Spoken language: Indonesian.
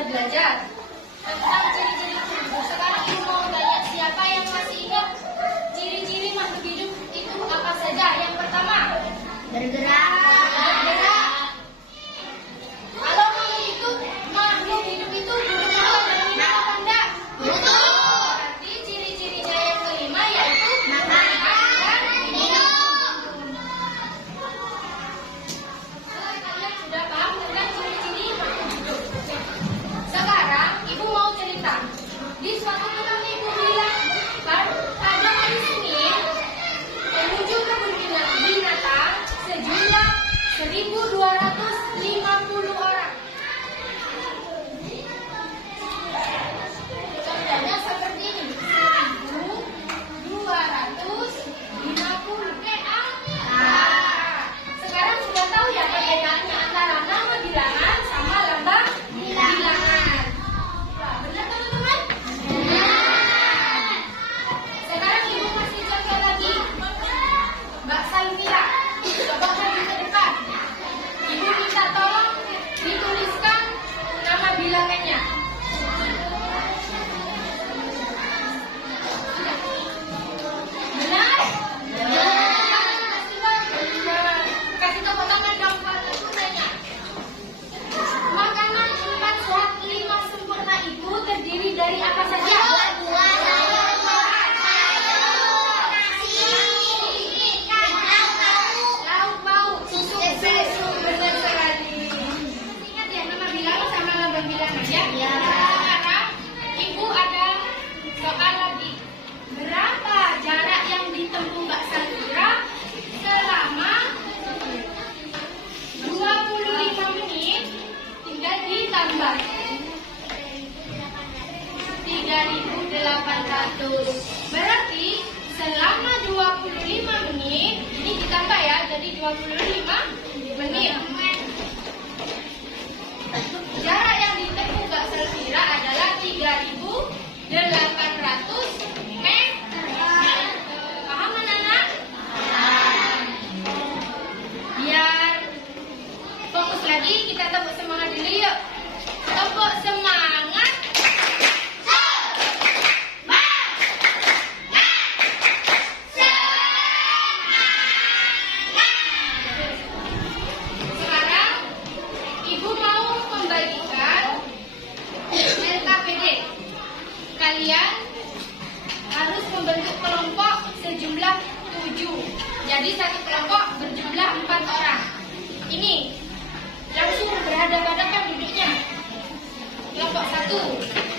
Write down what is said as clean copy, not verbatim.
sudah belajar tentang ciri-ciri makhluk hidup. Sekarang ibu mau tanya siapa yang masih ingat ciri-ciri makhluk hidup itu apa saja? Yang pertama, Bergerak. kalau makhluk hidup itu duduk-duduk dan minum apa enggak? Berarti ciri-cirinya yang kelima yaitu makan dan minum. Kalian sudah paham tentang ciri-ciri makhluk hidup. Sekarang ibu mau cerita. Di suatu tempat ibu bilang, pada hari Senin menuju kebun binatang sejumlah 1.250 orang. Contohnya seperti ini, 1.250. Sekarang sudah tahu ya perbedaannya antara nama bilangan sama lambang bilangan. Benar teman-teman? Sekarang ibu kasih contoh lagi. Mbak Salvira, coba maju ke depan. Ibu minta tolong dituliskan nama bilangannya. Benar? Kasih tepuk tangan dong buat tentunya. Makanan 4 sehat 5 sempurna itu terdiri dari apa saja? Lauk pauk, susu, benar sekali. Ingat ya nama bilangan sama lambang bilangan ya. Sekarang ibu ada soal lagi. Berapa jarak yang ditempuh Mbak Salvira selama 25 menit? Tinggal ditambah 3.800. Berarti selama 25 menit ini ditambah ya, jadi 25 menit. Jarak yang ditempuh Mbak Salvira adalah 3.800 meter. Paham anak-anak? Biar fokus lagi, kita tepuk semangat dulu yuk. Tepuk semangat. Sekarang ibu mau membagikan LKPD. Kalian harus membentuk kelompok sejumlah 7. Jadi satu kelompok berjumlah 4 orang. Ini langsung berhadapan-hadapan duduknya. Kelompok 1